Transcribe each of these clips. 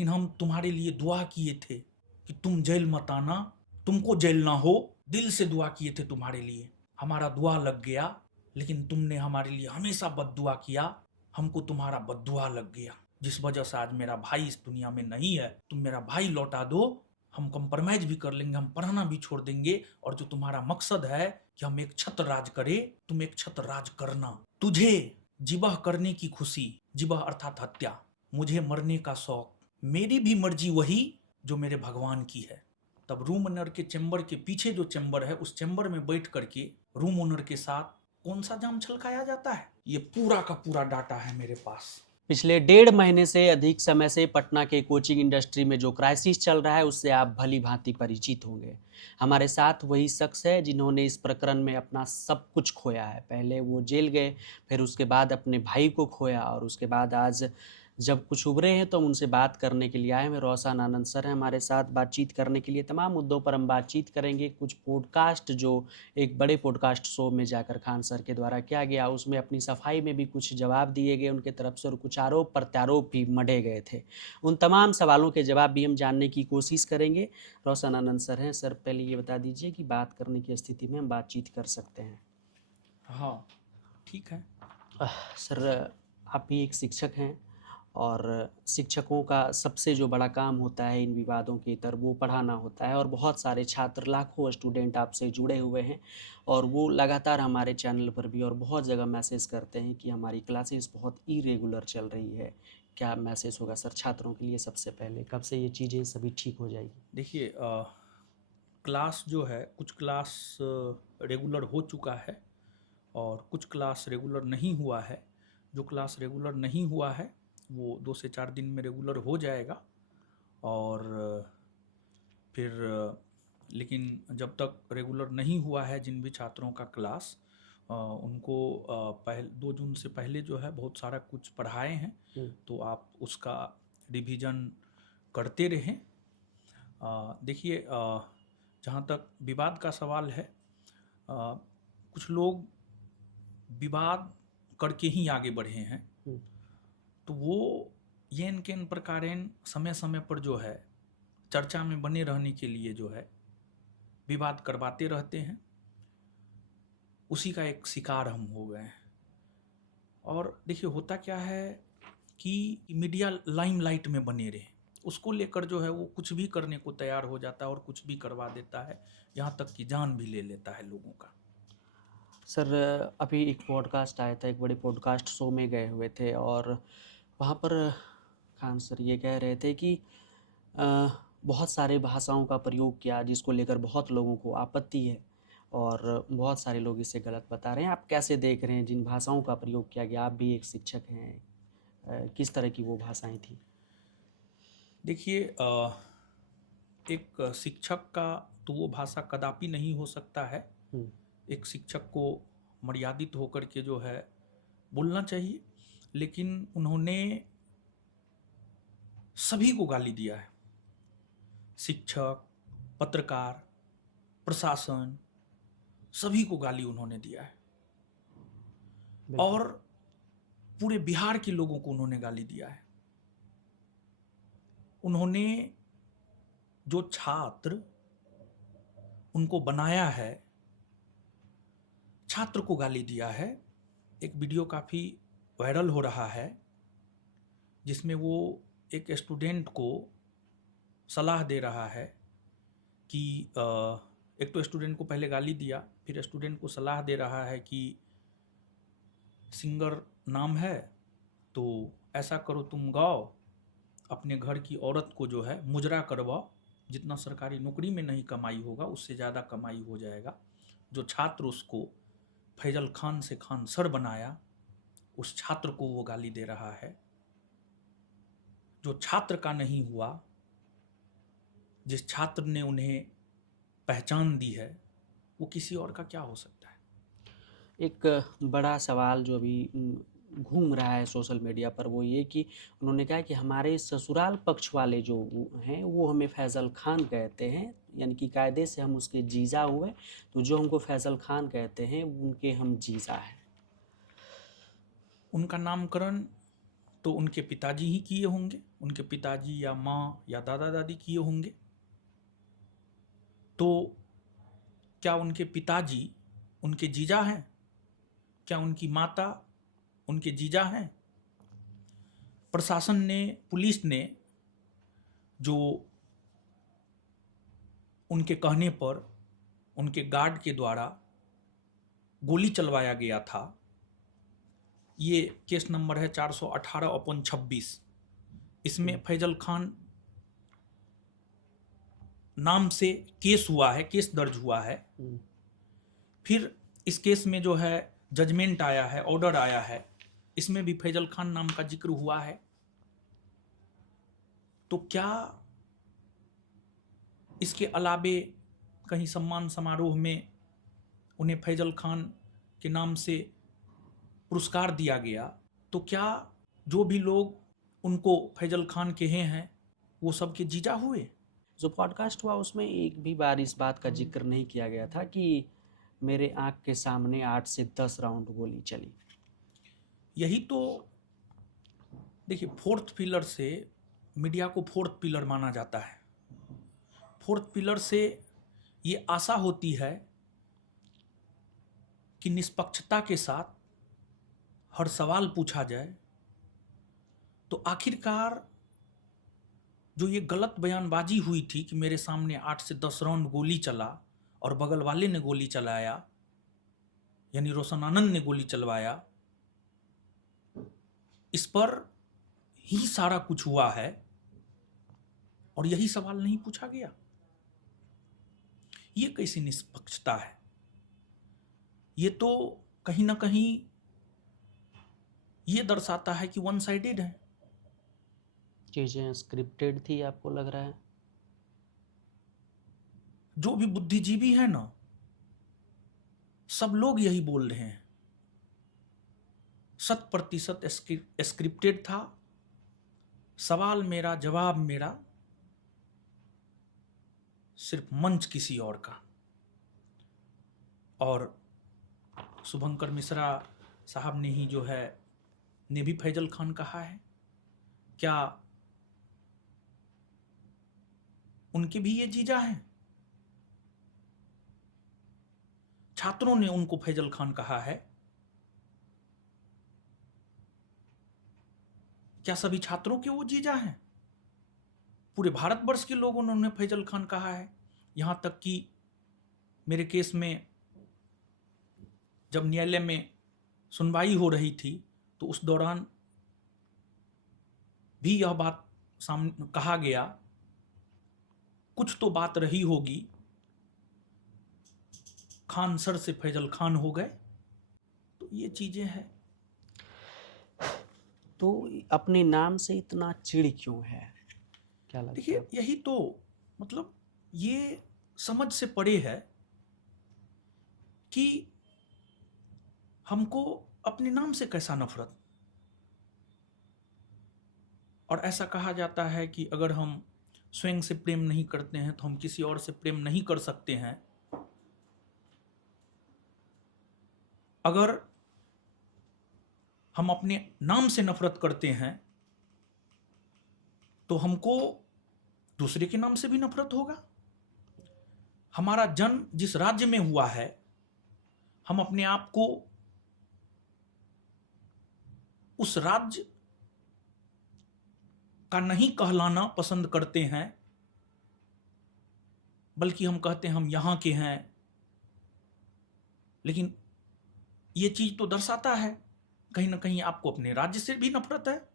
लेकिन हम तुम्हारे लिए दुआ किए थे कि तुम जेल मत आना, तुमको जेल ना हो। दिल से दुआ किए थे तुम्हारे लिए। हमारा दुआ लग गया, लेकिन तुमने हमारे लिए हमेशा बद्दुआ किया। हमको तुम्हारा बद्दुआ लग गया, जिस वजह से आज मेरा भाई इस दुनिया में नहीं है। तुम मेरा भाई लौटा दो, हम कंप्रोमाइज भी कर लेंगे, हम पढ़ना भी छोड़ देंगे। और जो तुम्हारा मकसद है कि हम एक छत्र राज करें, तुम एक छत्र राज करना। तुझे जिबह करने की खुशी, जिबह अर्थात हत्या, मुझे मरने का शौक, मेरी भी मर्जी वही जो मेरे भगवान की है। तब रूम ओनर के चैम्बर के पीछे जो चैम्बर है, उस चैम्बर में बैठ करके रूम ओनर के साथ कौन सा जाम छलकाया जाता है, ये पूरा का पूरा डाटा है मेरे पास। पिछले 1.5 महीने से अधिक समय से पटना के कोचिंग इंडस्ट्री में जो क्राइसिस चल रहा है उससे आप भली भांति परिचित होंगे। हमारे साथ वही शख्स है जिन्होंने इस प्रकरण में अपना सब कुछ खोया है। पहले वो जेल गए, फिर उसके बाद अपने भाई को खोया, और उसके बाद आज जब कुछ उभरे हैं तो हम उनसे बात करने के लिए आए हैं। रोशन आनंद सर हैं हमारे साथ बातचीत करने के लिए। तमाम मुद्दों पर हम बातचीत करेंगे। कुछ पॉडकास्ट जो एक बड़े पॉडकास्ट शो में जाकर खान सर के द्वारा किया गया, उसमें अपनी सफाई में भी कुछ जवाब दिए गए उनके तरफ से, और कुछ आरोप प्रत्यारोप भी मढ़े गए थे। उन तमाम सवालों के जवाब भी हम जानने की कोशिश करेंगे। रोशन आनंद सर हैं। सर, पहले ये बता दीजिए कि बात करने की स्थिति में हम बातचीत कर सकते हैं? हाँ, ठीक है। सर, आप भी एक शिक्षक हैं, और शिक्षकों का सबसे जो बड़ा काम होता है इन विवादों के इतर वो पढ़ाना होता है। और बहुत सारे छात्र, लाखों स्टूडेंट आपसे जुड़े हुए हैं, और वो लगातार हमारे चैनल पर भी और बहुत जगह मैसेज करते हैं कि हमारी क्लासेस बहुत इरेगुलर चल रही है। क्या मैसेज होगा सर छात्रों के लिए? सबसे पहले कब से ये चीज़ें सभी ठीक हो जाएगी? देखिए, क्लास जो है, कुछ क्लास रेगुलर हो चुका है और कुछ क्लास रेगुलर नहीं हुआ है। जो क्लास रेगुलर नहीं हुआ है वो 2 से 4 दिन में रेगुलर हो जाएगा। और फिर लेकिन जब तक रेगुलर नहीं हुआ है जिन भी छात्रों का क्लास, उनको पहले 2 जून से पहले जो है बहुत सारा कुछ पढ़ाए हैं, तो आप उसका रिवीजन करते रहें। देखिए, जहाँ तक विवाद का सवाल है, कुछ लोग विवाद करके ही आगे बढ़े हैं, तो वो येन केन प्रकारेण समय समय पर जो है चर्चा में बने रहने के लिए जो है विवाद करवाते रहते हैं। उसी का एक शिकार हम हो गए हैं। और देखिए, होता क्या है कि मीडिया लाइमलाइट में बने रहे, उसको लेकर जो है वो कुछ भी करने को तैयार हो जाता है और कुछ भी करवा देता है, यहाँ तक कि जान भी ले लेता है लोगों का। सर, अभी एक पॉडकास्ट आया था, एक बड़े पॉडकास्ट शो में गए हुए थे, और वहाँ पर खान सर ये कह रहे थे कि अ, बहुत सारे भाषाओं का प्रयोग किया जिसको लेकर बहुत लोगों को आपत्ति है, और बहुत सारे लोग इसे गलत बता रहे हैं। आप कैसे देख रहे हैं जिन भाषाओं का प्रयोग किया गया? आप भी एक शिक्षक हैं, किस तरह की वो भाषाएं थी? देखिए, एक शिक्षक का तो वो भाषा कदापि नहीं हो सकता है। एक शिक्षक को मर्यादित होकर के जो है बोलना चाहिए, लेकिन उन्होंने सभी को गाली दिया है। शिक्षक, पत्रकार, प्रशासन, सभी को गाली उन्होंने दिया है। और पूरे बिहार के लोगों को उन्होंने गाली दिया है। उन्होंने जो छात्र उनको बनाया है, छात्र को गाली दिया है। एक वीडियो काफ़ी वायरल हो रहा है जिसमें वो एक स्टूडेंट को सलाह दे रहा है कि एक तो स्टूडेंट को पहले गाली दिया, फिर स्टूडेंट को सलाह दे रहा है कि सिंगर नाम है तो ऐसा करो, तुम गाओ, अपने घर की औरत को जो है मुजरा करवाओ, जितना सरकारी नौकरी में नहीं कमाई होगा उससे ज़्यादा कमाई हो जाएगा। जो छात्र उसको फैजल खान से खान सर बनाया, उस छात्र को वो गाली दे रहा है। जो छात्र का नहीं हुआ, जिस छात्र ने उन्हें पहचान दी है, वो किसी और का क्या हो सकता है? एक बड़ा सवाल जो अभी घूम रहा है सोशल मीडिया पर, वो ये कि उन्होंने कहा कि हमारे ससुराल पक्ष वाले जो हैं वो हमें फैज़ल खान कहते हैं, यानी कि कायदे से हम उसके जीजा हुए, तो जो हमको फैज़ल खान कहते हैं उनके हम जीजा हैं। उनका नामकरण तो उनके पिताजी ही किए होंगे, उनके पिताजी या माँ या दादा दादी किए होंगे। तो क्या उनके पिताजी उनके जीजा हैं? क्या उनकी माता उनके जीजा हैं? प्रशासन ने, पुलिस ने जो उनके कहने पर उनके गार्ड के द्वारा गोली चलवाया गया था, ये केस नंबर है 418/26। इसमें फैजल खान नाम से केस हुआ है, केस दर्ज हुआ है। फिर इस केस में जो है जजमेंट आया है, ऑर्डर आया है, इसमें भी फैजल खान नाम का जिक्र हुआ है। तो क्या इसके अलावे कहीं सम्मान समारोह में उन्हें फैजल खान के नाम से पुरस्कार दिया गया, तो क्या जो भी लोग उनको फैजल खान कहे हैं वो सबके जीजा हुए? जो पॉडकास्ट हुआ उसमें एक भी बार इस बात का जिक्र नहीं किया गया था कि मेरे आंख के सामने 8 से 10 राउंड गोली चली। यही तो देखिए, फोर्थ पिलर से, मीडिया को फोर्थ पिलर माना जाता है। फोर्थ पिलर से ये आशा होती है कि निष्पक्षता के साथ हर सवाल पूछा जाए। तो आखिरकार जो ये गलत बयानबाजी हुई थी कि मेरे सामने 8 से 10 राउंड गोली चला और बगल वाले ने गोली चलाया, यानी रोशन आनंद ने गोली चलवाया, इस पर ही सारा कुछ हुआ है और यही सवाल नहीं पूछा गया। ये कैसी निष्पक्षता है? ये तो कहीं ना कहीं ये दर्शाता है कि वन साइडेड है। चीजें स्क्रिप्टेड थी, आपको लग रहा है? जो भी बुद्धिजीवी है ना, सब लोग यही बोल रहे हैं। 100% स्क्रिप्टेड था। सवाल मेरा, जवाब मेरा, सिर्फ मंच किसी और का। और शुभंकर मिश्रा साहब ने ही जो है, ने भी फैजल खान कहा है। क्या उनके भी ये जीजा हैं? छात्रों ने उनको फैजल खान कहा है। क्या सभी छात्रों के वो जीजा हैं? पूरे भारतवर्ष के लोगों ने उन्हें फैजल खान कहा है। यहां तक कि मेरे केस में जब न्यायालय में सुनवाई हो रही थी तो उस दौरान भी यह बात सामने कहा गया, कुछ तो बात रही होगी, खान सर से फैजल खान हो गए। तो ये चीजें हैं। तो अपने नाम से इतना चिढ़ क्यों है, क्या लगता है? देखिए, यही तो मतलब ये समझ से परे है कि हमको अपने नाम से कैसा नफरत। और ऐसा कहा जाता है कि अगर हम स्वयं से प्रेम नहीं करते हैं तो हम किसी और से प्रेम नहीं कर सकते हैं। अगर हम अपने नाम से नफरत करते हैं तो हमको दूसरे के नाम से भी नफरत होगा। हमारा जन्म जिस राज्य में हुआ है, हम अपने आप को उस राज्य का नहीं कहलाना पसंद करते हैं, बल्कि हम कहते हैं हम यहां के हैं। लेकिन ये चीज तो दर्शाता है कहीं ना कहीं आपको अपने राज्य से भी नफरत है।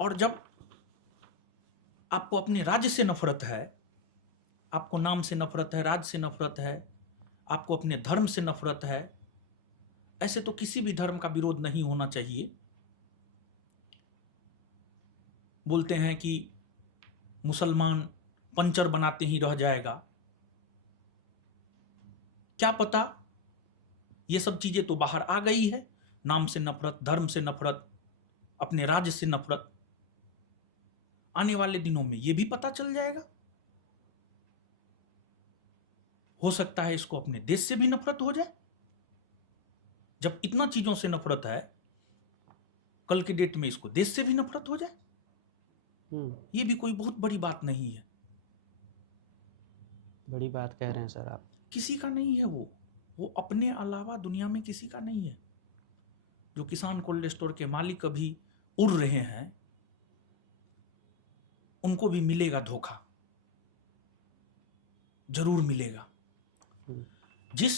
और जब आपको अपने राज्य से नफरत है, आपको नाम से नफरत है, राज्य से नफरत है, आपको अपने धर्म से नफरत है, ऐसे तो किसी भी धर्म का विरोध नहीं होना चाहिए। बोलते हैं कि मुसलमान पंचर बनाते ही रह जाएगा। क्या पता ये सब चीजें तो बाहर आ गई है। नाम से नफरत, धर्म से नफरत, अपने राज्य से नफरत, आने वाले दिनों में ये भी पता चल जाएगा। हो सकता है इसको अपने देश से भी नफरत हो जाए। जब इतना चीजों से नफरत है कल के डेट में इसको देश से भी नफरत हो जाए, हम्म। ये भी कोई बहुत बड़ी बात नहीं है। बड़ी बात कह रहे हैं सर आप। किसी का नहीं है वो अपने अलावा दुनिया में किसी का नहीं है। जो किसान कोल्ड स्टोर के मालिक अभी उड़ रहे हैं, उनको भी मिलेगा धोखा, जरूर मिलेगा। जिस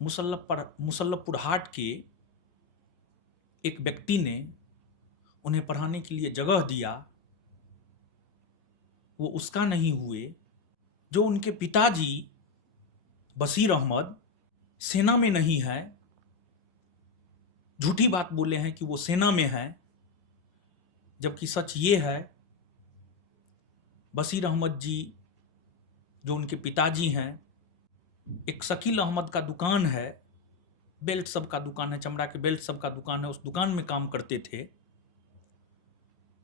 मुसल्लफपुर हाट के एक व्यक्ति ने उन्हें पढ़ाने के लिए जगह दिया, वो उसका नहीं हुए। जो उनके पिताजी बशीर अहमद सेना में नहीं है, झूठी बात बोले हैं कि वो सेना में है, जबकि सच ये है बशीर अहमद जी जो उनके पिताजी हैं, एक शकील अहमद का दुकान है, बेल्ट सब का दुकान है, चमड़ा के बेल्ट सब का दुकान है, उस दुकान में काम करते थे।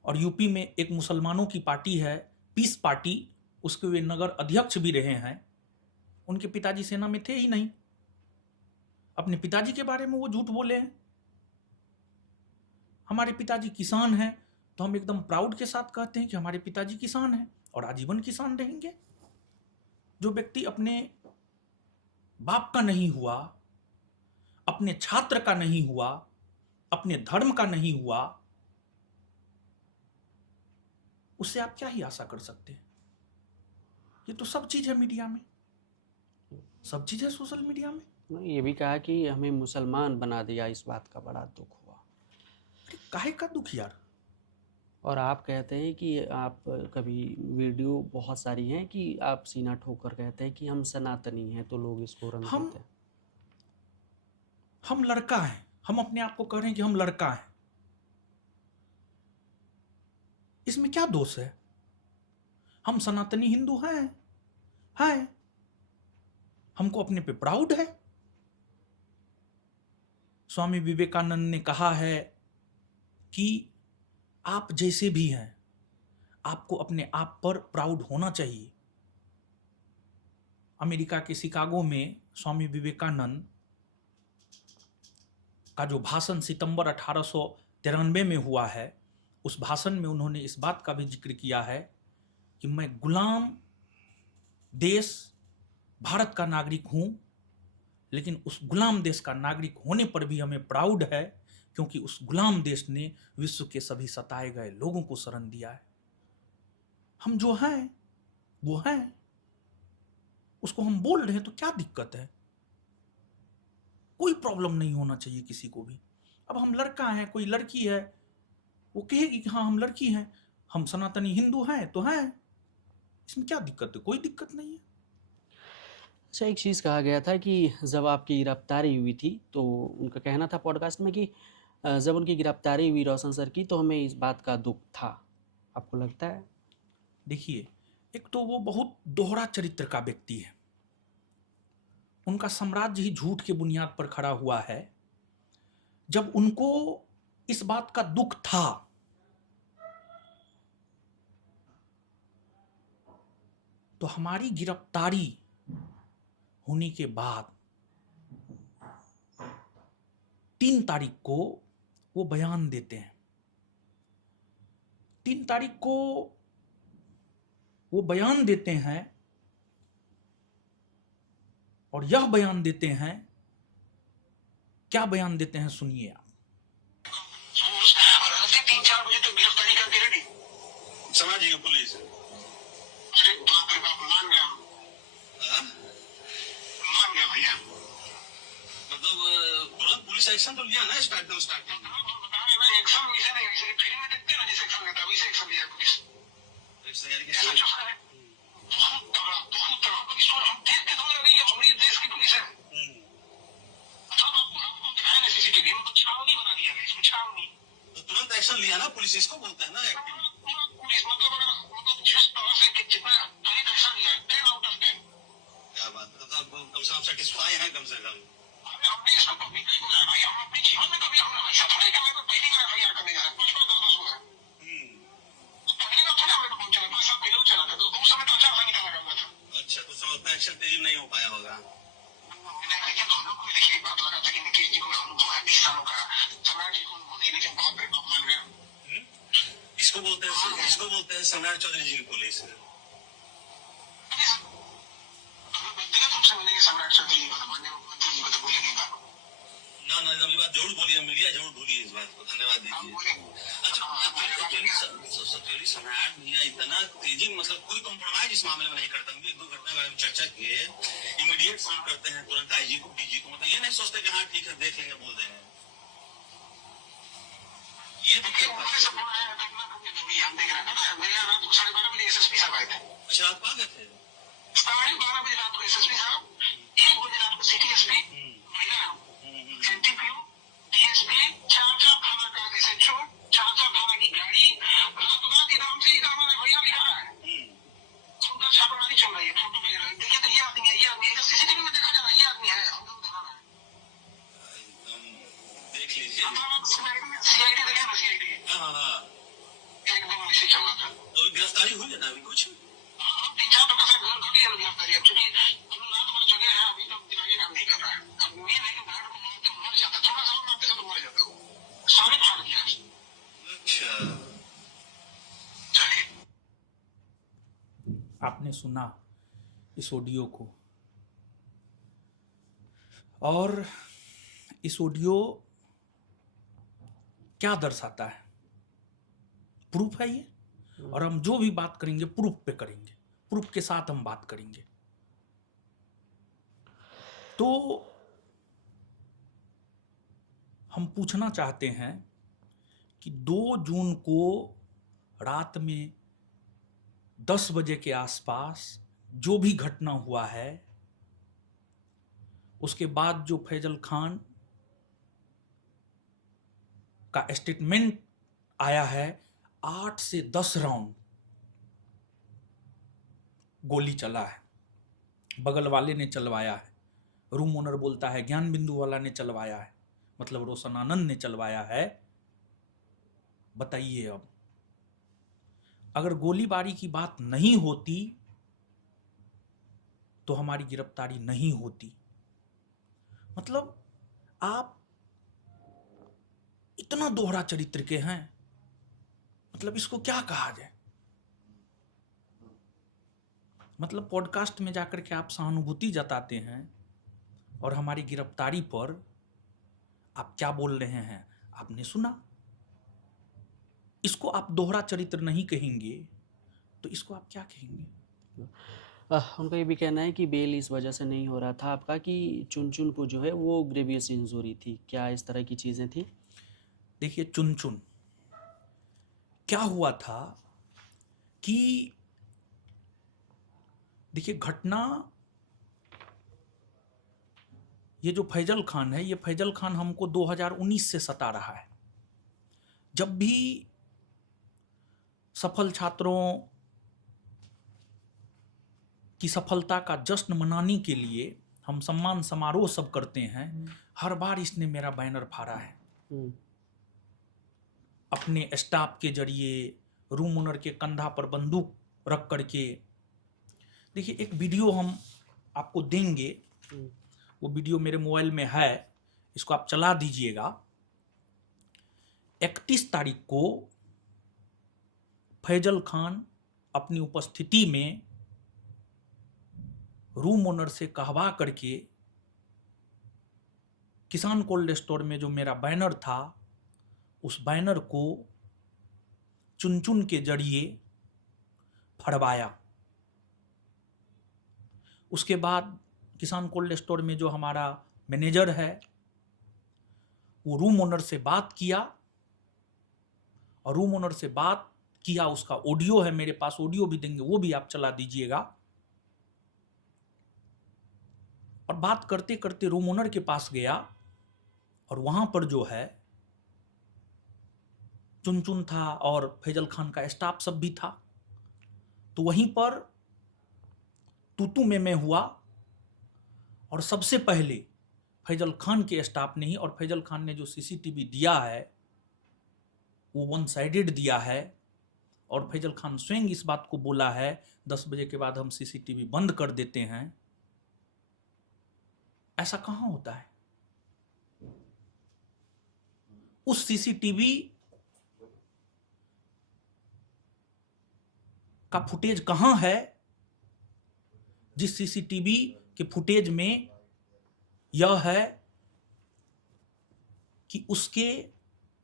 और यूपी में एक मुसलमानों की पार्टी है पीस पार्टी, उसके वे नगर अध्यक्ष भी रहे हैं। उनके पिताजी सेना में थे ही नहीं, अपने पिताजी के बारे में वो झूठ बोले हैं। हमारे पिताजी किसान हैं तो हम एकदम प्राउड के साथ कहते हैं कि हमारे पिताजी किसान हैं और आजीवन किसान रहेंगे। जो व्यक्ति अपने बाप का नहीं हुआ, अपने छात्र का नहीं हुआ, अपने धर्म का नहीं हुआ, उससे आप क्या ही आशा कर सकते हैं। ये तो सब चीज है मीडिया में, सब चीज है सोशल मीडिया में। ये भी कहा कि हमें मुसलमान बना दिया, इस बात का बड़ा दुख हुआ। अरे काहे का दुख यार। और आप कहते हैं कि आप कभी वीडियो बहुत सारी हैं कि आप सीना ठोकर कहते हैं कि हम सनातनी हैं, तो लोग इसको रंग देते हैं। हम लड़का हैं, हम अपने आप को कह रहे हैं कि हम लड़का हैं, इसमें क्या दोष है? हम सनातनी हिंदू हैं, हमको अपने पे प्राउड है। स्वामी विवेकानंद ने कहा है कि आप जैसे भी हैं, आपको अपने आप पर प्राउड होना चाहिए। अमेरिका के शिकागो में स्वामी विवेकानंद का जो भाषण सितंबर 1893 में हुआ है, उस भाषण में उन्होंने इस बात का भी जिक्र किया है कि मैं गुलाम देश भारत का नागरिक हूं, लेकिन उस गुलाम देश का नागरिक होने पर भी हमें प्राउड है, क्योंकि उस गुलाम देश ने विश्व के सभी सताए गए लोगों को शरण दिया है। हम जो हैं वो हैं, उसको हम बोल रहे हैं तो क्या दिक्कत है? कोई प्रॉब्लम नहीं होना चाहिए किसी को भी। अब हम लड़का हैं, कोई लड़की है, वो कहेगी कि हाँ हम लड़की हैं, हम सनातनी हिंदू हैं तो हैं, इसमें क्या दिक्कत है? कोई दिक्कत नहीं है। अच्छा, एक चीज़ कहा गया था कि जब आपकी गिरफ्तारी हुई थी तो उनका कहना था पॉडकास्ट में कि जब उनकी गिरफ्तारी हुई रोशन सर की, तो हमें इस बात का दुख था। आपको लगता है? देखिए, एक तो वो बहुत दोहरा चरित्र का व्यक्ति है, उनका साम्राज्य ही झूठ के बुनियाद पर खड़ा हुआ है। जब उनको इस बात का दुख था तो हमारी गिरफ्तारी होने के बाद 3 तारीख को वो बयान देते हैं। 3 तारीख को वो बयान देते हैं और यह बयान देते हैं, क्या बयान देते हैं सुनिए आप। और रात 3-4 बजे तक गिरफ्तारी करके रेडी समझिए पुलिस। अरे बाप रे बाप, मान गया भैया। मतलब तुरंत पुलिस एक्शन तो लिया ना? स्टार्ट बता रहे ना, एक्शन वैसे नहीं, वैसे फिल्म में देखते हैं ना जैसे एक्शन लेता है, वैसे एक्शन लिया पुलिस। यानी कि बहुत तगड़ा कभी सोच हम देख के थोड़ा नहीं, ये हमारे देश की पुलिस है। सब आपको दिखाया ना सीसीटीवी में, तो छावनी बना दिया गया, इसमें छावनी। तो तुरंत एक्शन लिया ना पुलिस, इसको बोलते हैं ना एक्टिव। पुलिस मतलब जिस तरह से जितना त्वरित एक्शन लिया, 10 आउट ऑफ 10। क्या बात है, तो कम से कम सेटिस्फाई है कम से कम। हमने इसको कभी भाई, हम अपने जीवन में कभी हम ऐसा थोड़ी कि हमें पहली बार एफआईआर करने जा रहे हैं, 5-5, 10-10 हुआ है। पहली बार थोड़ा हम लोग पहुंचा, 5 साल पहले चला था, तो उस समय तो आचार संहिता लगा हुआ था। अच्छा, तो सब उतना एक्शन तेजी नहीं हो पाया होगा। लेकिन हम लोग को देखिए बात लगा था कि नीतीश जी को हम लोग 20 सालों का सम्राट जी को उन्होंने, लेकिन बाप रे इसको बोलते हैं सम्राट चौधरी जी की पुलिस। व्यक्तिगत रूप से मिलेंगे सम्राट चौधरी जी को, तो माननीय मुख्यमंत्री जी को तो बोलेंगे बात। ना ये बात जरूर बोलिए, मीडिया जरूर बोलिए इस बात को, धन्यवाद हम दीजिए। बोलेंगे। अच्छा, एक्चुअली सम्राट भैया इतना तेजी, मतलब कोई कॉम्प्रोमाइज इस मामले में नहीं करता। हम एक दो घटना के बारे में चर्चा किए, इमीडिएट फोन करते हैं तुरंत आईजी को, डीजी को, मतलब ये नहीं सोचते कि हाँ ठीक है देख लेंगे, बोल देंगे। ये तो क्या बात है? हम देख रहे हैं ना, मेरे यहाँ रात को 12:30 बजे एसएसपी साहब आए थे। अच्छा, रात को आ गए थे? 12:30 बजे रात को एसएसपी साहब, 1 बजे रात को सिटी एसपी, महिला एनटीपीओ, डीएसपी, 4 थाना का एसएचओ, 4 थाना की गाड़ी, रात इनाम से इनाम में भैया लिखा है, उनका छापेमारी चल रही है, फोटो भेज रहे हैं। देखिए तो ये आदमी है, सीसीटीवी में देखा जा रहा है, ये आदमी है, हम लोग धरा रहे हैं। देख लीजिए। सीआईडी देखे ना, सीआईडी हाँ, एकदम वैसे चल रहा था। तो गिरफ्तारी हुई है ना अभी कुछ? 3-4 लोगों से घर खड़ी है गिरफ्तारी। अब चूंकि हम लोग रात भर जगह है, अभी तो दिमागी काम नहीं कर रहा है। अब ये नहीं कि बाहर को मारते मर जाता, थोड़ा सा मारते तो मर जाता वो, सारे फाड़ दिया। अच्छा, चलिए, आपने सुना इस ऑडियो को, और इस ऑडियो क्या दर्शाता है? प्रूफ है ये, और हम जो भी बात करेंगे प्रूफ पे करेंगे, प्रूफ के साथ हम बात करेंगे। तो हम पूछना चाहते हैं कि 2 जून को रात में 10 बजे के आसपास जो भी घटना हुआ है, उसके बाद जो फैजल खान का स्टेटमेंट आया है, 8 से 10 राउंड गोली चला है, बगल वाले ने चलवाया है, रूम ओनर बोलता है ज्ञान बिंदु वाला ने चलवाया है, मतलब रोशन आनंद ने चलवाया है। बताइए, अब अगर गोलीबारी की बात नहीं होती तो हमारी गिरफ्तारी नहीं होती। मतलब आप इतना दोहरा चरित्र के हैं, मतलब इसको क्या कहा जाए? मतलब पॉडकास्ट में जाकर के आप सहानुभूति जताते हैं और हमारी गिरफ्तारी पर आप क्या बोल रहे हैं आपने सुना। इसको आप दोहरा चरित्र नहीं कहेंगे तो इसको आप क्या कहेंगे? उनका ये भी कहना है कि बेल इस वजह से नहीं हो रहा था आपका कि चुन को जो है वो ग्रेवियस इंजरी थी, क्या इस तरह की चीज़ें थी? देखिए, चुन क्या हुआ था कि देखिए घटना, ये जो फैजल खान है, ये फैजल खान हमको 2019 से सता रहा है। जब भी सफल छात्रों की सफलता का जश्न मनाने के लिए हम सम्मान समारोह सब करते हैं, हर बार इसने मेरा बैनर फाड़ा है अपने स्टाफ के जरिए, रूम ओनर के कंधा पर बंदूक रख करके। देखिए, एक वीडियो हम आपको देंगे, वो वीडियो मेरे मोबाइल में है, इसको आप चला दीजिएगा। 31 तारीख को फैजल खान अपनी उपस्थिति में रूम ओनर से कहवा करके किसान कोल्ड स्टोर में जो मेरा बैनर था, उस बैनर को चुन के जरिए फड़वाया। उसके बाद किसान कोल्ड स्टोर में जो हमारा मैनेजर है, वो रूम ओनर से बात किया, और रूम ओनर से बात किया, उसका ऑडियो है मेरे पास, ऑडियो भी देंगे, वो भी आप चला दीजिएगा। और बात करते करते रूम ओनर के पास गया, और वहां पर जो है चुन था और फैजल खान का स्टाफ सब भी था। तो वहीं पर तूतू में हुआ, और सबसे पहले फैजल खान के स्टाफ ने ही, और फैजल खान ने जो सीसीटीवी दिया है वो 1 साइडेड दिया है, और फैजल खान स्वयं इस बात को बोला है 10 बजे के बाद हम सीसीटीवी बंद कर देते हैं। ऐसा कहां होता है? उस सीसीटीवी का फुटेज कहां है, जिस सीसीटीवी के फुटेज में यह है कि उसके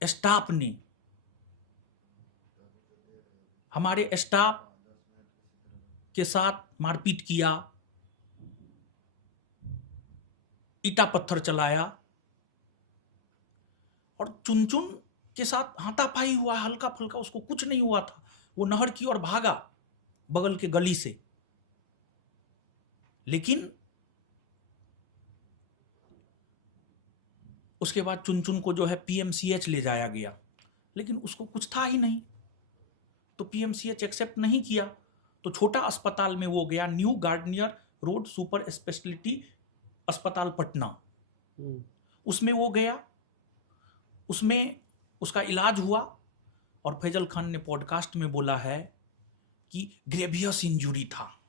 स्टाफ ने, हमारे स्टाफ के साथ मारपीट किया, ईटा पत्थर चलाया और चुनचुन के साथ हाथापाई हुआ, हल्का फुल्का, उसको कुछ नहीं हुआ था। वो नहर की ओर भागा बगल के गली से, लेकिन उसके बाद चुनचुन को जो है पीएमसीएच ले जाया गया, लेकिन उसको कुछ था ही नहीं, तो पीएमसीएच एक्सेप्ट नहीं किया। तो छोटा अस्पताल में वो गया, new Gardiner road super speciality अस्पताल पटना, उसमें वो गया, उसमें उसका इलाज हुआ। और फैजल खान ने पॉडकास्ट में बोला है कि ग्रेवियस इंजरी था।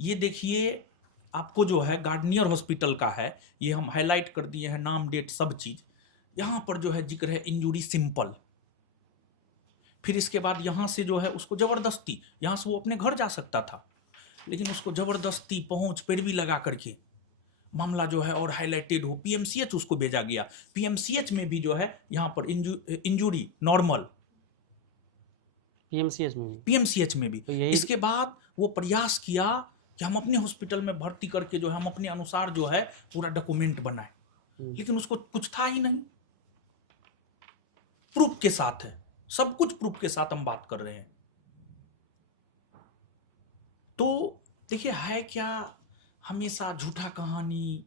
ये देखिए, आपको जो है गार्डनियर हॉस्पिटल का है, ये हम हाईलाइट कर दिए हैं, नाम डेट सब चीज। यहां पर जो है जिक्र है इंजरी सिंपल। फिर इसके बाद यहां से जो है उसको जबरदस्ती, यहां से वो अपने घर जा सकता था, लेकिन उसको जबरदस्ती पहुंच पैरवी लगा करके मामला जो है और हाईलाइटेड हो, पीएमसीएच उसको भेजा गया। पीएमसीएच में भी जो है यहां पर इंजरी नॉर्मल, पीएमसीएच में भी। तो यही इसके बाद वो प्रयास किया कि हम अपने हॉस्पिटल में भर्ती करके जो है हम अपने अनुसार जो है पूरा डॉक्यूमेंट बनाए, लेकिन उसको कुछ था ही नहीं। प्रूफ के साथ है, सब कुछ प्रूफ के साथ हम बात कर रहे हैं। तो देखिए, है क्या, हमेशा झूठा कहानी।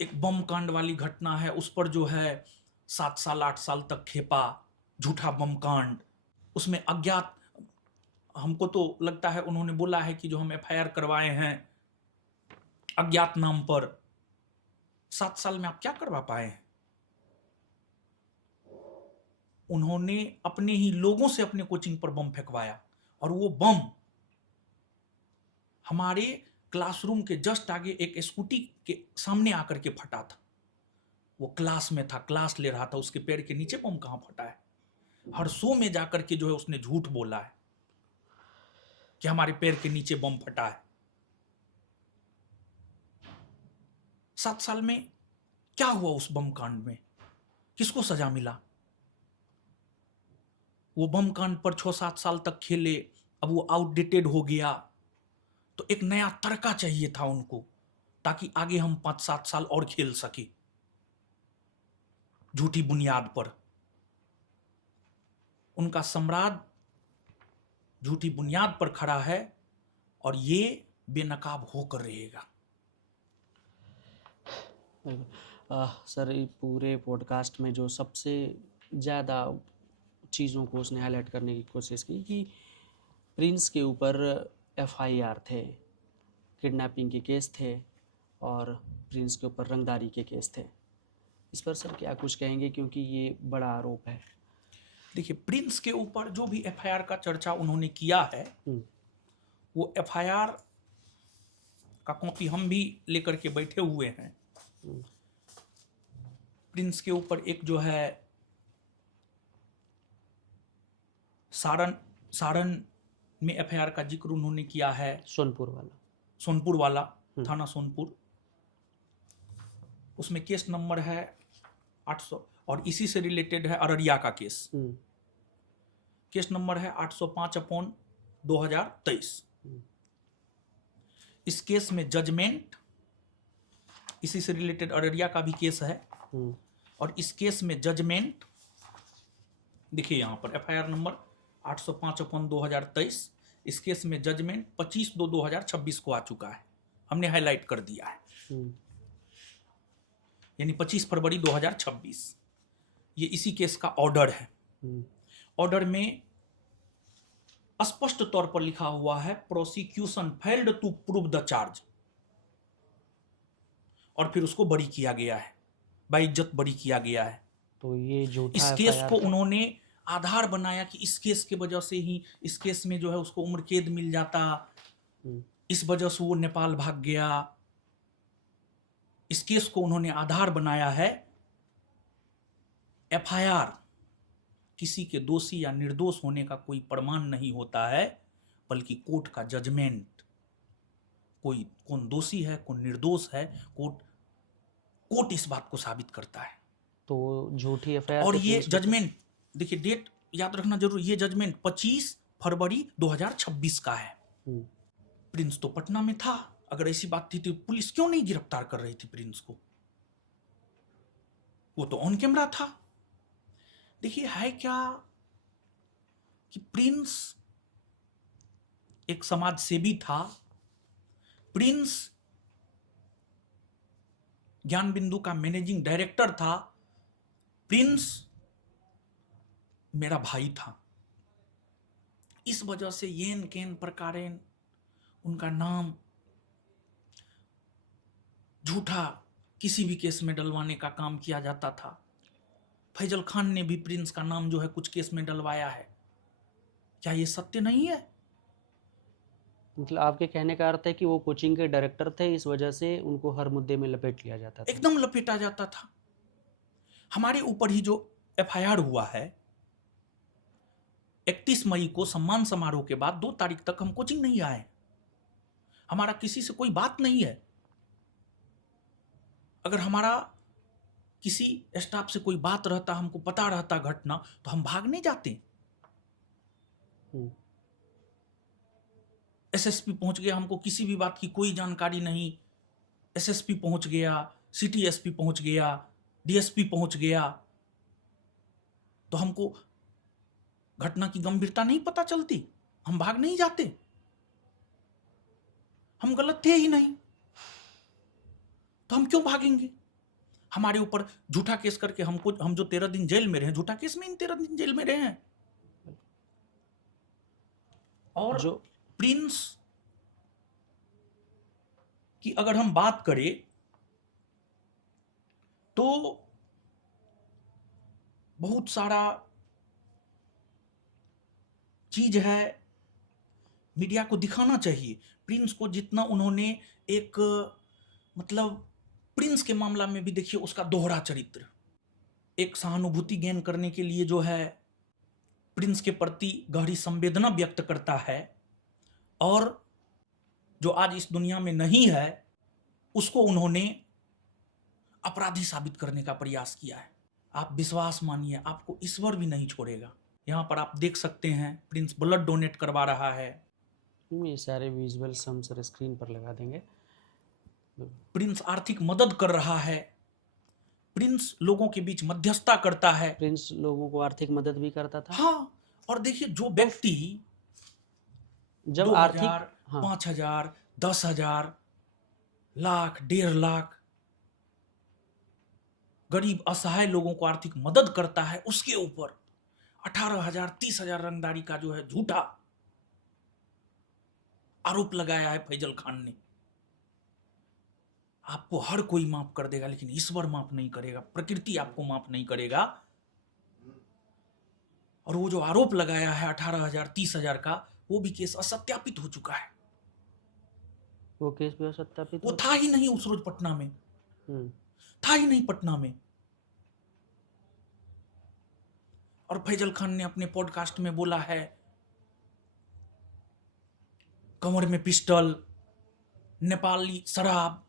एक बम कांड वाली घटना है, उस पर जो है 7 साल 8 साल तक खेपा, झूठा बम कांड। उसमें अज्ञात, हमको तो लगता है उन्होंने बोला है कि जो हम एफआईआर करवाए हैं अज्ञात नाम पर, 7 साल में आप क्या करवा पाए हैं? उन्होंने अपने ही लोगों से अपने कोचिंग पर बम फेंकवाया, और वो बम हमारे क्लासरूम के जस्ट आगे एक स्कूटी के सामने आकर के फटा था। वो क्लास में था, क्लास ले रहा था, उसके पैर के नीचे बम कहां फटा है? हर शो में जाकर के जो है उसने झूठ बोला है कि हमारे पैर के नीचे बम फटा है। 7 साल में क्या हुआ उस बम कांड में? किसको सजा मिला? वो बम कांड पर 6-7 साल तक खेले, अब वो आउटडेटेड हो गया, तो एक नया तरीका चाहिए था उनको, ताकि आगे हम 5-7 साल और खेल सके झूठी बुनियाद पर। उनका साम्राज्य झूठी बुनियाद पर खड़ा है और ये बेनकाब होकर रहेगा। सर, पूरे पॉडकास्ट में जो सबसे ज़्यादा चीज़ों को उसने हाईलाइट करने की कोशिश की कि प्रिंस के ऊपर एफआईआर थे, किडनैपिंग के केस थे और प्रिंस के ऊपर रंगदारी के केस थे। इस पर सर क्या कुछ कहेंगे, क्योंकि ये बड़ा आरोप है। देखिए, प्रिंस के ऊपर जो भी एफआईआर का चर्चा उन्होंने किया है, वो एफआईआर का कॉपी हम भी लेकर के बैठे हुए हैं। प्रिंस के ऊपर एक जो है सारण में एफआईआर का जिक्र उन्होंने किया है, सोनपुर वाला थाना सोनपुर, उसमें केस नंबर है 800, और इसी से रिलेटेड है अररिया का केस, केस नंबर है 805/2023। इस केस में जजमेंट, इसी से रिलेटेड अररिया का भी केस है, और इस केस में जजमेंट देखिए यहां पर एफआईआर नंबर 805/2023, इस केस में जजमेंट 25/2/2026 को आ चुका है, हमने हाईलाइट कर दिया है, यानी 25 फरवरी 2026 ये इसी केस का ऑर्डर है। ऑर्डर में स्पष्ट तौर पर लिखा हुआ है prosecution failed to prove the charge, और फिर उसको बरी किया गया है, बाइज्जत बरी किया गया है। तो ये झूठा इस केस को उन्होंने आधार बनाया कि इस केस के वजह से ही, इस केस में जो है उसको उम्र कैद मिल जाता, इस वजह से वो नेपाल भाग गया। इस केस को उन्होंने आधार बनाया है। एफआईआर किसी के दोषी या निर्दोष होने का कोई प्रमाण नहीं होता है, बल्कि कोर्ट का जजमेंट, कोई कौन दोषी है कौन निर्दोष है, कोर्ट इस बात को साबित करता है। तो झूठी एफआईआर और पे ये प्रिंस को जजमेंट, देखिए डेट याद रखना जरूर, ये जजमेंट 25 फरवरी 2026 का है। हम्म, प्रिंस तो पटना में था, अगर ऐसी बात थी तो पुलिस क्यों नहीं गिरफ्तार कर रही थी प्रिंस को? वो तो ऑन कैमरा था। देखिए है क्या कि प्रिंस एक समाज सेवी था, प्रिंस ज्ञान बिंदु का मैनेजिंग डायरेक्टर था, प्रिंस मेरा भाई था। इस वजह से येन केन प्रकारेण उनका नाम झूठा किसी भी केस में डलवाने का काम किया जाता था। फैजल खान ने भी प्रिंस का नाम जो है कुछ केस में डलवाया है। क्या ये सत्य नहीं है? मतलब आपके कहने का अर्थ है कि वो कोचिंग के डायरेक्टर थे, इस वजह से उनको हर मुद्दे में लपेट लिया जाता था। एकदम लपेटा जाता था। हमारे ऊपर ही जो एफआईआर हुआ है, 31 मई को सम्मान समारोह के बाद 2 तारीख तक हम कोचिंग नहीं आए। हमारा किसी से कोई बात नहीं है। अगर हमारा किसी स्टाफ से कोई बात रहता, हमको पता रहता घटना, तो हम भाग नहीं जाते। हम्म, एसएसपी पहुंच गया, हमको किसी भी बात की कोई जानकारी नहीं। एसएसपी पहुंच गया, सिटी एसपी पहुंच गया, डीएसपी पहुंच गया, तो हमको घटना की गंभीरता नहीं पता चलती, हम भाग नहीं जाते। हम गलत थे ही नहीं, तो हम क्यों भागेंगे? हमारे ऊपर झूठा केस करके हम जो 13 दिन जेल में रहे, झूठा केस में इन 13 दिन जेल में रहे हैं। और जो प्रिंस की अगर हम बात करें तो बहुत सारा चीज है, मीडिया को दिखाना चाहिए। प्रिंस को जितना उन्होंने एक, मतलब प्रिंस के मामला में भी देखिए उसका दोहरा चरित्र, एक सहानुभूति गेन करने के लिए जो है प्रिंस के प्रति गहरी संवेदना व्यक्त करता है, और जो आज इस दुनिया में नहीं है उसको उन्होंने अपराधी साबित करने का प्रयास किया है। आप विश्वास मानिए, आपको ईश्वर भी नहीं छोड़ेगा। यहां पर आप देख सकते हैं प्रिंस ब्लड डोनेट करवा रहा है, ये सारे विजुअल्स हम सर स्क्रीन पर लगा देंगे। प्रिंस आर्थिक मदद कर रहा है, प्रिंस लोगों के बीच मध्यस्थता करता है। प्रिंस लोगों को आर्थिक मदद भी करता था। हाँ, और देखिए जो व्यक्ति जब 2000, आर्थिक, हाँ, 5000, 10,000, लाख, 1.5 लाख गरीब असहाय लोगों को आर्थिक मदद करता है, उसके ऊपर 18,000, 30,000 रंगदारी का जो है झूठा आरोप लगाया है फैजल खान ने। आपको हर कोई माफ कर देगा, लेकिन ईश्वर माफ नहीं करेगा, प्रकृति आपको माफ नहीं करेगा। और वो जो आरोप लगाया है 18,000, 30,000 का, वो भी केस असत्यापित हो चुका है। वो केस भी सत्यापित वो था ही नहीं उस रोज पटना में, था ही नहीं पटना में। और फैजल खान ने अपने पॉडकास्ट में बोला है, कमर में पिस्टल, नेपाली शराब।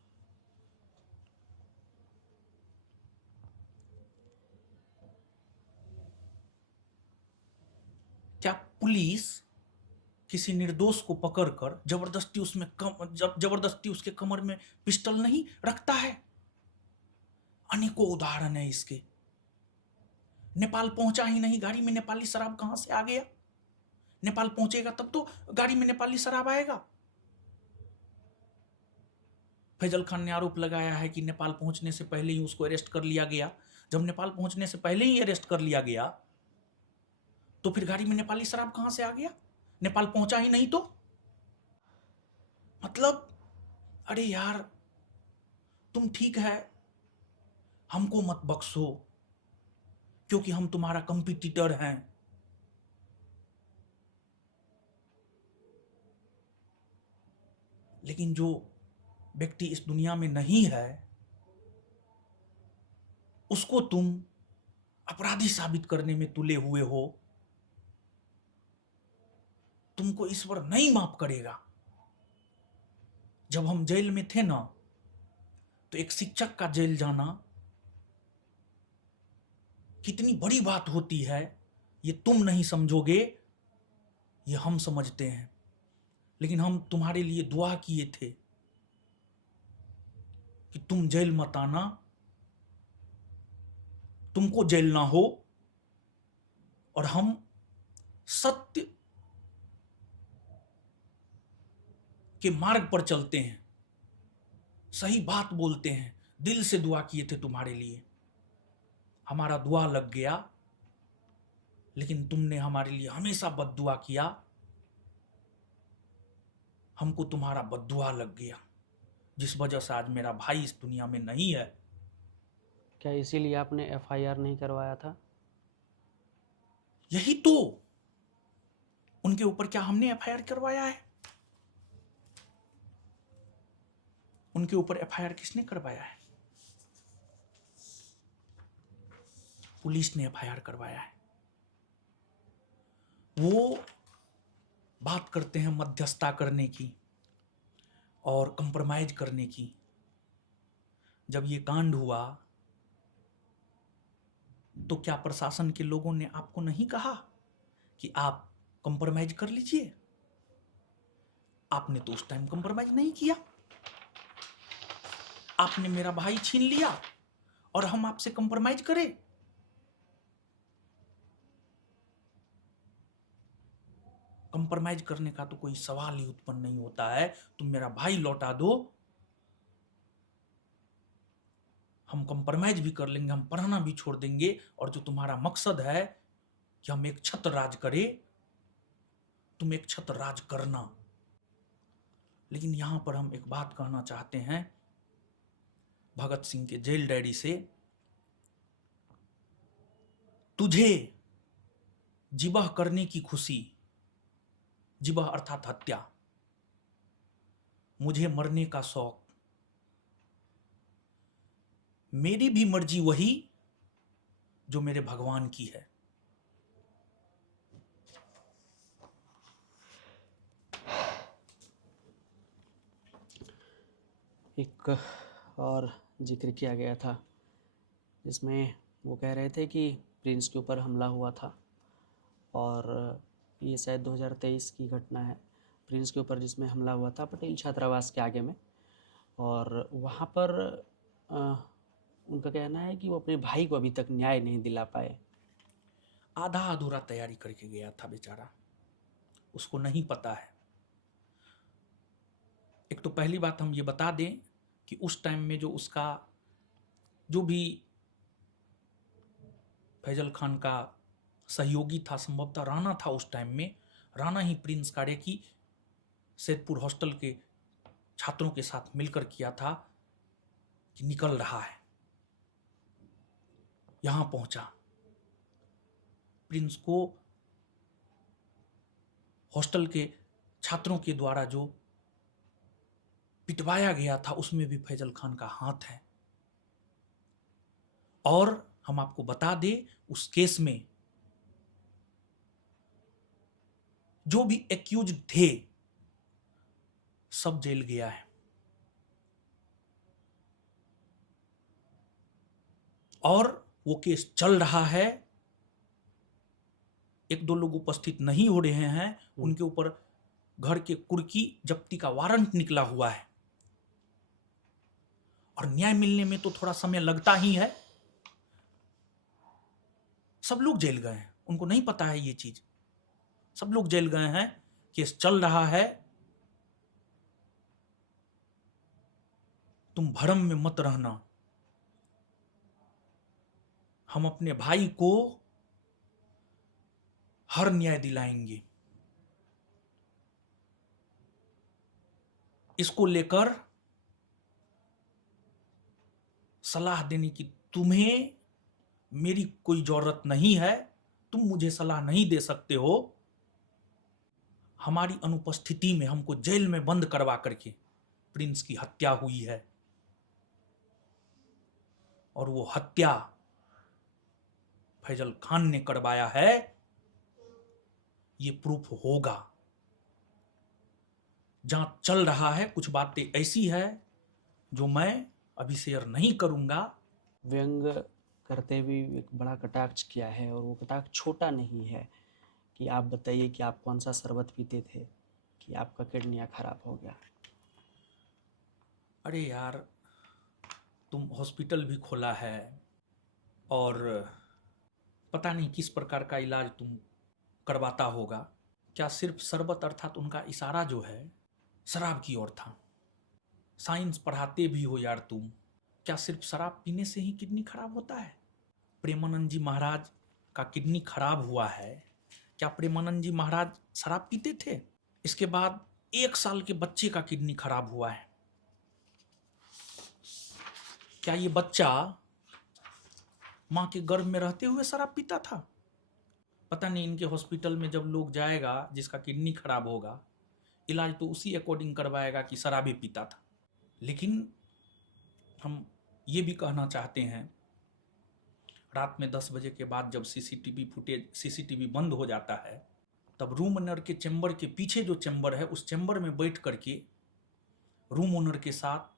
क्या पुलिस किसी निर्दोष को पकड़कर जबरदस्ती उसके कमर में पिस्टल नहीं रखता है? अनेकों उदाहरण है इसके। नेपाल पहुंचा ही नहीं, गाड़ी में नेपाली शराब कहां से आ गया? नेपाल पहुंचेगा तब तो गाड़ी में नेपाली शराब आएगा। फैजल खान ने आरोप लगाया है कि नेपाल पहुंचने से पहले ही उसको अरेस्ट कर लिया गया। जब नेपाल पहुंचने से पहले ही अरेस्ट कर लिया गया, तो फिर गाड़ी में नेपाली शराब कहां से आ गया? नेपाल पहुंचा ही नहीं तो? मतलब अरे यार, तुम ठीक है, हमको मत बख्शो क्योंकि हम तुम्हारा कंपटीटर हैं। लेकिन जो व्यक्ति इस दुनिया में नहीं है, उसको तुम अपराधी साबित करने में तुले हुए हो। तुमको ईश्वर नहीं माफ करेगा। जब हम जेल में थे ना, तो एक शिक्षक का जेल जाना कितनी बड़ी बात होती है, ये तुम नहीं समझोगे, ये हम समझते हैं। लेकिन हम तुम्हारे लिए दुआ किए थे कि तुम जेल मत आना, तुमको जेल ना हो, और हम सत्य के मार्ग पर चलते हैं, सही बात बोलते हैं। दिल से दुआ किए थे तुम्हारे लिए, हमारा दुआ लग गया, लेकिन तुमने हमारे लिए हमेशा बद्दुआ किया, हमको तुम्हारा बद्दुआ लग गया, जिस वजह से आज मेरा भाई इस दुनिया में नहीं है। क्या इसीलिए आपने एफआईआर नहीं करवाया था? यही तो, उनके ऊपर क्या हमने एफआईआर करवाया है? उनके ऊपर एफआईआर किसने करवाया है? पुलिस ने एफआईआर करवाया है। वो बात करते हैं मध्यस्थता करने की और कंप्रोमाइज करने की। जब ये कांड हुआ तो क्या प्रशासन के लोगों ने आपको नहीं कहा कि आप कंप्रोमाइज कर लीजिए? आपने तो उस टाइम कंप्रोमाइज नहीं किया। आपने मेरा भाई छीन लिया और हम आपसे कंप्रोमाइज करें? कंप्रोमाइज करने का तो कोई सवाल ही उत्पन्न नहीं होता है। तुम मेरा भाई लौटा दो, हम कंप्रोमाइज भी कर लेंगे, हम पढ़ना भी छोड़ देंगे, और जो तुम्हारा मकसद है कि हम एक छत्र राज करें, तुम एक छत्र राज करना। लेकिन यहां पर हम एक बात कहना चाहते हैं भगत सिंह के जेल डायरी से, तुझे जिबह करने की खुशी, जिबह अर्थात हत्या, मुझे मरने का शौक, मेरी भी मर्जी वही जो मेरे भगवान की है। एक और जिक्र किया गया था जिसमें वो कह रहे थे कि प्रिंस के ऊपर हमला हुआ था, और ये शायद 2023 की घटना है। प्रिंस के ऊपर जिसमें हमला हुआ था पटेल छात्रावास के आगे में, और वहाँ पर उनका कहना है कि वो अपने भाई को अभी तक न्याय नहीं दिला पाए। आधा अधूरा तैयारी करके गया था बेचारा, उसको नहीं पता है। एक तो पहली बात हम ये बता दें कि उस टाइम में जो उसका जो भी फैजल खान का सहयोगी था, संभवतः राणा था उस टाइम में, राणा ही प्रिंस कार्य की सैदपुर हॉस्टल के छात्रों के साथ मिलकर किया था कि निकल रहा है। यहां पहुंचा, प्रिंस को हॉस्टल के छात्रों के द्वारा जो पिटवाया गया था उसमें भी फैजल खान का हाथ है। और हम आपको बता दें, उस केस में जो भी एक्यूज थे सब जेल गया है, और वो केस चल रहा है। एक दो लोग उपस्थित नहीं हो रहे हैं, उनके ऊपर घर के कुर्की जब्ती का वारंट निकला हुआ है, और न्याय मिलने में तो थोड़ा समय लगता ही है। सब लोग जेल गए हैं, उनको नहीं पता है ये चीज, सब लोग जेल गए हैं, केस चल रहा है। तुम भ्रम में मत रहना, हम अपने भाई को हर न्याय दिलाएंगे। इसको लेकर सलाह देने की तुम्हें मेरी कोई जरूरत नहीं है, तुम मुझे सलाह नहीं दे सकते हो। हमारी अनुपस्थिति में हमको जेल में बंद करवा करके प्रिंस की हत्या हुई है, और वो हत्या फैजल खान ने करवाया है, ये प्रूफ होगा। जांच चल रहा है, कुछ बातें ऐसी है जो मैं अभी शेयर नहीं करूंगा। व्यंग करते हुए एक बड़ा कटाक्ष किया है, और वो कटाक्ष छोटा नहीं है कि आप बताइए कि आप कौन सा शरबत पीते थे कि आपका किडनियाँ खराब हो गया। अरे यार, तुम हॉस्पिटल भी खोला है और पता नहीं किस प्रकार का इलाज तुम करवाता होगा। क्या सिर्फ शरबत अर्थात उनका इशारा जो है शराब की ओर था? साइंस पढ़ाते भी हो यार तुम, क्या सिर्फ शराब पीने से ही किडनी खराब होता है? प्रेमानंद जी महाराज का किडनी खराब हुआ है, क्या प्रेमानंद जी महाराज शराब पीते थे? इसके बाद 1 साल के बच्चे का किडनी खराब हुआ है, क्या ये बच्चा माँ के गर्भ में रहते हुए शराब पीता था? पता नहीं इनके हॉस्पिटल में जब लोग जाएगा जिसका किडनी खराब होगा, इलाज तो उसी अकॉर्डिंग करवाएगा कि शराबी पीता था। लेकिन हम ये भी कहना चाहते हैं, रात में 10 बजे के बाद जब सीसीटीवी बंद हो जाता है, तब रूम ओनर के चैम्बर के पीछे जो चैम्बर है, उस चैम्बर में बैठ करके रूम ओनर के साथ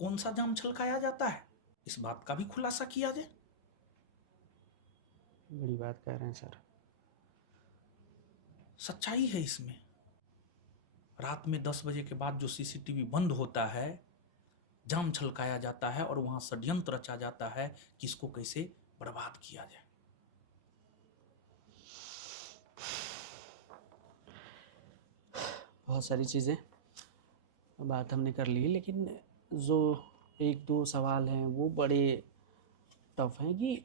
कौन सा जाम छलकाया जाता है, इस बात का भी खुलासा किया जाए। बड़ी बात कह रहे हैं सर। सच्चाई है इसमें। रात में 10 बजे के बाद जो सीसीटीवी बंद होता है, जाम छलकाया जाता है और वहां षड्यंत्र रचा जाता है कि इसको कैसे बर्बाद किया जाए। बहुत सारी चीज़ें बात हमने कर ली, लेकिन जो 1-2 सवाल हैं वो बड़े टफ हैं। कि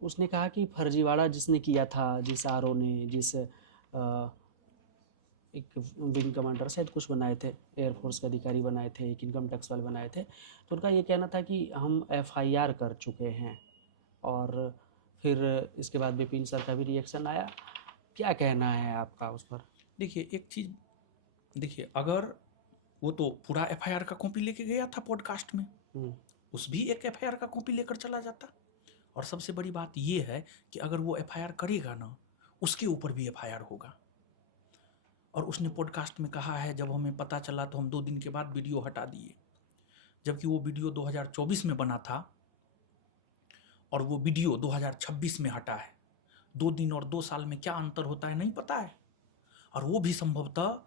उसने कहा कि फर्जीवाड़ा जिसने किया था, जिस आरओ ने, जिस एक विंग कमांडर शायद कुछ बनाए थे, एयरफोर्स के अधिकारी बनाए थे, एक इनकम टैक्स वाले बनाए थे, तो उनका ये कहना था कि हम एफआईआर कर चुके हैं। और फिर इसके बाद विपिन सर का भी रिएक्शन आया। क्या कहना है आपका उस पर? देखिए एक चीज, देखिए अगर वो तो पूरा एफआईआर का कॉपी लेके गया था पॉडकास्ट में, उस भी एक एफआईआर का कॉपी लेकर चला जाता। और सबसे बड़ी बात ये है कि अगर वो एफआईआर करेगा ना, उसके ऊपर भी एफआईआर होगा। और उसने पॉडकास्ट में कहा है, जब हमें पता चला तो हम 2 दिन के बाद वीडियो हटा दिए, जबकि वो वीडियो 2024 में बना था और वो वीडियो 2026 में हटा है। 2 दिन और 2 साल में क्या अंतर होता है नहीं पता है। और वो भी संभवतः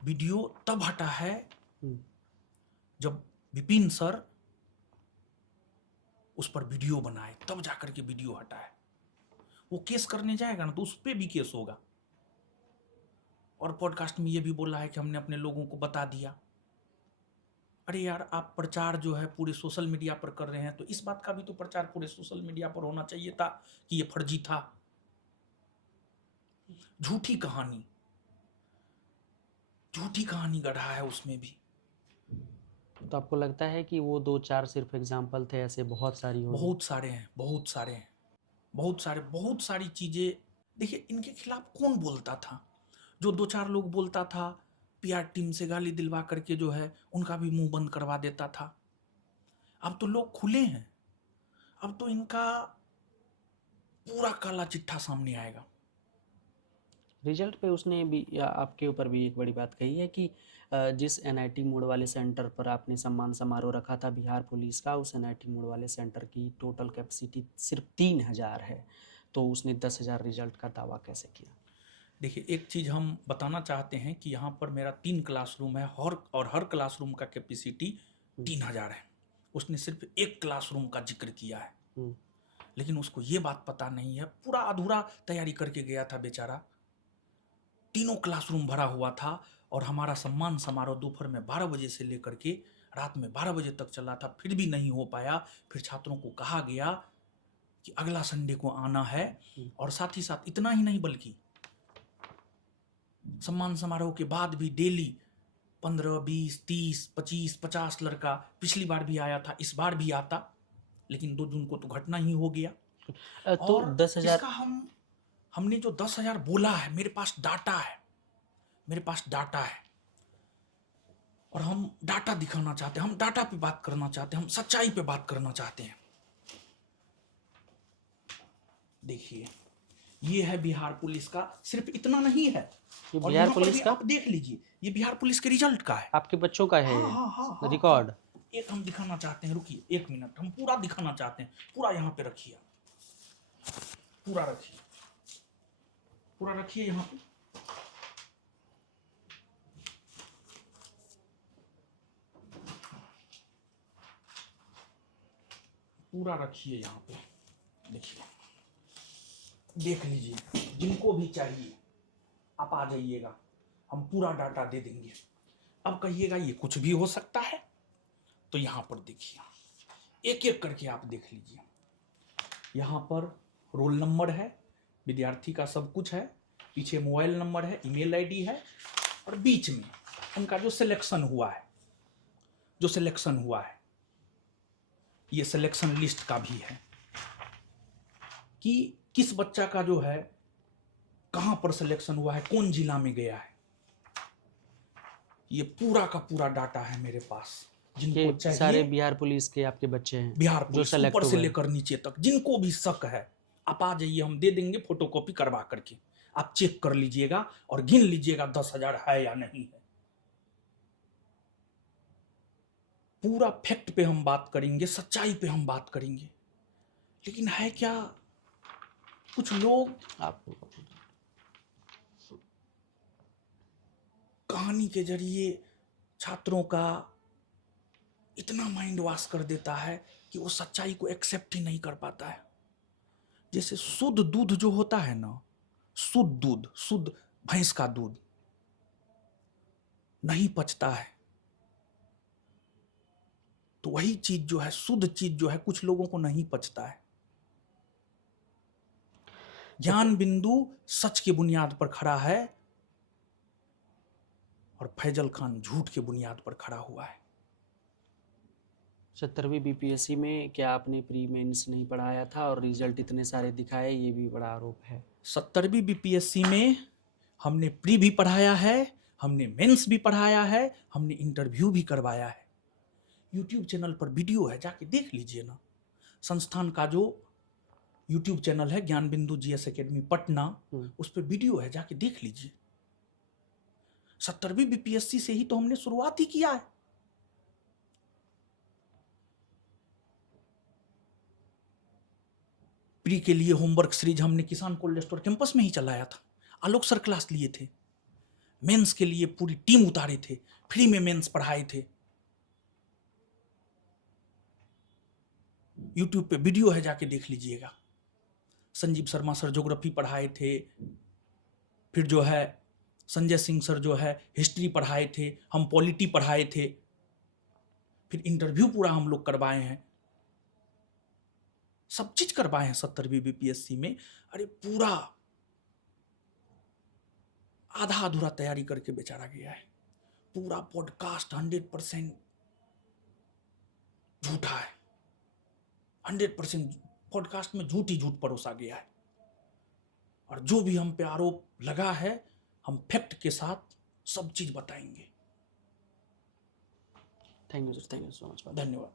वीडियो तब हटा है जब विपिन सर उस पर वीडियो बनाए, तब जाकर के वीडियो हटा है। वो केस करने जाएगा ना तो उस पर भी केस होगा। और पॉडकास्ट में ये भी बोला है कि हमने अपने लोगों को बता दिया। अरे यार, आप प्रचार जो है पूरे सोशल मीडिया पर कर रहे हैं, तो इस बात का भी तो प्रचार पूरे सोशल मीडिया पर होना चाहिए था कि ये फर्जी था। झूठी कहानी गढ़ा है उसमें भी। तो आपको लगता है कि वो 2-4 सिर्फ एग्जाम्पल थे, ऐसे बहुत सारी होंगी? बहुत सारी चीजें। देखिए इनके खिलाफ कौन बोलता था? जो 2-4 लोग बोलता था, पीआर टीम से गाली दिलवा करके जो है उनका भी मुंह बंद करवा देता था। अब तो लोग खुले हैं, अब तो इनका पूरा काला चिट्ठा सामने आएगा। रिजल्ट पे उसने भी या आपके ऊपर भी एक बड़ी बात कही है कि जिस एनआईटी मोड़ वाले सेंटर पर आपने सम्मान समारोह रखा था बिहार पुलिस का, उस एनआईटी मोड़ वाले सेंटर की टोटल कैपेसिटी सिर्फ 3000 है, तो उसने 10,000 रिजल्ट का दावा कैसे किया? देखिए एक चीज़ हम बताना चाहते हैं कि यहाँ पर मेरा 3 क्लासरूम है और हर क्लासरूम का कैपेसिटी 3000 है। उसने सिर्फ एक क्लासरूम का जिक्र किया है, लेकिन उसको ये बात पता नहीं है, पूरा अधूरा तैयारी करके गया था बेचारा। 3 क्लासरूम भरा हुआ था और हमारा सम्मान समारोह दोपहर में 12 बजे से लेकर के रात में 12 बजे तक चला था, फिर भी नहीं हो पाया। फिर छात्रों को कहा गया कि अगला संडे को आना है। और साथ ही साथ इतना ही नहीं, बल्कि सम्मान समारोह के बाद भी डेली 15, 20, 30, 25, 50 लड़का पिछली बार भी आया था, इस बार भी आता, लेकिन 2 जून को तो घटना ही हो गया। तो और 10,000 इसका हमने जो 10,000 बोला है, मेरे पास डाटा है और हम डाटा दिखाना चाहते हैं, हम डाटा पे बात करना चाहते हैं, हम सच्चाई पे बात करना चाहते हैं। देखिए ये है बिहार पुलिस का, सिर्फ इतना नहीं है, ये और बिहार यहाँ पर पुलिस भी का आप देख लीजिए, ये बिहार पुलिस के रिजल्ट का है। आपके बच्चों का है हाँ हाँ हाँ हाँ, रिकॉर्ड। एक हम दिखाना चाहते हैं, रुकिए 1 मिनट, हम पूरा दिखाना चाहते हैं। पूरा यहाँ पे रखिए, पूरा रखिए, पूरा रखिए यहाँ पे। पूरा रखिए यहाँ पे, देखिए, देख लीजिए, जिनको भी चाहिए आप आ जाइएगा, हम पूरा डाटा दे देंगे। अब कहिएगा ये कुछ भी हो सकता है, तो यहाँ पर देखिए, एक एक करके आप देख लीजिए। यहाँ पर रोल नंबर है, विद्यार्थी का सब कुछ है, पीछे मोबाइल नंबर है, ईमेल आईडी है, और बीच में उनका जो सिलेक्शन हुआ है, जो सिलेक्शन हुआ है, ये सिलेक्शन लिस्ट का भी है कि किस बच्चा का जो है कहाँ पर सिलेक्शन हुआ है, कौन जिला में गया है। ये पूरा का पूरा डाटा है मेरे पास। जिनको ये चाहिए, सारे बिहार पुलिस के आपके बच्चे हैं बिहार जो पुलिस सेलेक्ट ऊपर से हुए हैं। लेकर नीचे तक, जिनको भी शक है आप आ जाइए, हम दे देंगे फोटोकॉपी करवा करके। आप चेक कर लीजिएगा और गिन लीजिएगा 10,000 है या नहीं है। पूरा फैक्ट पे हम बात करेंगे, सच्चाई पे हम बात करेंगे। लेकिन है क्या, कुछ लोग आपको कहानी के जरिए छात्रों का इतना माइंड वॉश कर देता है कि वो सच्चाई को एक्सेप्ट ही नहीं कर पाता है। जैसे शुद्ध दूध जो होता है ना, शुद्ध दूध, शुद्ध भैंस का दूध नहीं पचता है, तो वही चीज जो है, शुद्ध चीज जो है, कुछ लोगों को नहीं पचता है। ज्ञान बिंदु सच की बुनियाद पर खड़ा है और फैजल खान झूठ के बुनियाद पर खड़ा हुआ है। 70वीं बीपीएससी में क्या आपने प्री मेंस नहीं पढ़ाया था और रिजल्ट इतने सारे दिखाए, ये भी बड़ा आरोप है। 70वीं बीपीएससी में हमने प्री भी पढ़ाया है, हमने मेंस भी पढ़ाया है, हमने इंटरव्यू भी करवाया है। यूट्यूब चैनल पर वीडियो है, जाके देख लीजिए ना। संस्थान का जो यूट्यूब चैनल है ज्ञान बिंदु जीएस एकेडमी पटना, उस पर वीडियो है, जाके देख लीजिए। 70वीं बीपीएससी से ही तो हमने शुरुआत ही किया है। प्री के लिए होमवर्क सीरीज हमने किसान कोल्ड स्टोर कैंपस में ही चलाया था, आलोक सर क्लास लिए थे। मेंस के लिए पूरी टीम उतारे थे, फ्री में मेंस पढ़ाए थे। यूट्यूब पे वीडियो है, जाके देख लीजिएगा। संजीव शर्मा सर ज्योग्राफी पढ़ाए थे, फिर जो है संजय सिंह सर जो है हिस्ट्री पढ़ाए थे, हम पॉलिटी पढ़ाए थे, फिर इंटरव्यू पूरा हम लोग करवाए हैं, सब चीज करवाए हैं 70वीं बीपीएससी में। अरे पूरा आधा अधूरा तैयारी करके बेचारा गया है। पूरा पॉडकास्ट 100% झूठा है, 100% पॉडकास्ट में झूठ ही झूठ परोसा गया है। और जो भी हम पे आरोप लगा है, हम फैक्ट के साथ सब चीज बताएंगे। Thank you sir, thank you so much. धन्यवाद।